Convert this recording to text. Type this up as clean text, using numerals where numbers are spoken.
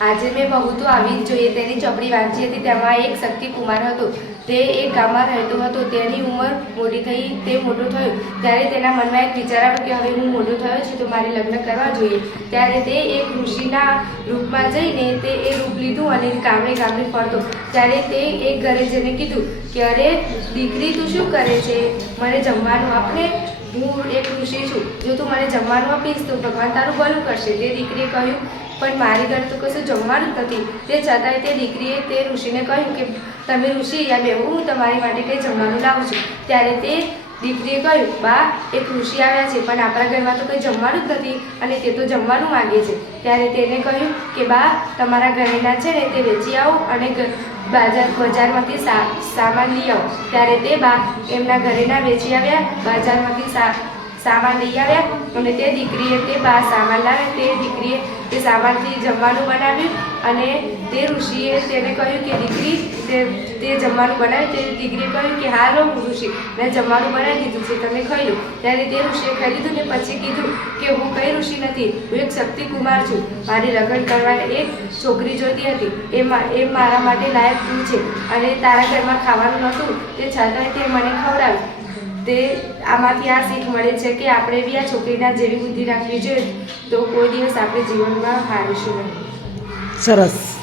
આજે મેં બહુ તો આવી જ જોઈએ તેની ચોપડી વાંચી હતી। તેમાં એક શક્તિકુમાર હતો। તે એક ગામમાં રહેતો હતો। તેની ઉંમર મોટી થઈ, તે મોટો થયો ત્યારે તેના મનમાં એક વિચાર આવ્યો કે હવે હું મોટો થયો છું તો મારે લગ્ન કરવા જોઈએ। ત્યારે તે એક ઋષિના રૂપમાં જઈને તે એ રૂપ લીધું અને ગામડે ગામડે ફરતો। ત્યારે તે એક ઘરે જઈને કીધું કે અરે દીકરી, તું શું કરે છે? મને જમવાનું આપને, હું એક ઋષિ છું। જો તું મને જમવાનું આપીશ તો ભગવાન તારું ભલું કરશે। તે દીકરીએ કહ્યું, પણ મારી ઘરે તો કશું જમવાનું જ નથી। તે છતાંય તે દીકરીએ તે ઋષિને કહ્યું કે તમે ઋષિ અહીંયા બેહો, હું તમારી માટે કંઈ જમવાનું લાવું છું। ત્યારે તે દીકરીએ કહ્યું, બા, એક ઋષિ આવ્યા છે પણ આપણા ઘરમાં તો કંઈ જમવાનું જ નથી અને તે તો જમવાનું માગે છે। ત્યારે તેને કહ્યું કે બા, તમારા ઘરેના છે ને તે વેચી આવો અને બજારમાંથી સામાન લઈ આવો। ત્યારે તે બા એમના ઘરેના વેચી આવ્યા, બજારમાંથી સામાન લઈ આવ્યા અને તે દીકરીએ તે બા સામાન લાવે તે દીકરીએ તે સામાનથી જમવાનું બનાવ્યું અને તે ઋષિએ તેને કહ્યું કે દીકરી, તે જમવાનું બનાવ્યું। તે દીકરીએ કહ્યું કે હા લો ઋષિ, મેં જમવાનું બનાવી દીધું છે, તમે ખાઈ લો। ત્યારે તે ઋષિએ ખાઈ લીધું ને પછી કીધું કે હું કઈ ઋષિ નથી, હું એક શક્તિકુમાર છું। મારે લગ્ન કરવાને એક છોકરી જોઈતી હતી, એ મારા માટે લાયક તું છે અને તારા ઘરમાં ખાવાનું નહોતું તે છતાંય તે મને ખવડાવ્યું। તે આમાંથી આ શીખ મળે છે કે આપણે બી આ છોકરીના જેવી બુદ્ધિ રાખવી જોઈએ તો કોઈ દિવસ આપણે જીવનમાં હારીશું નહીં। સરસ।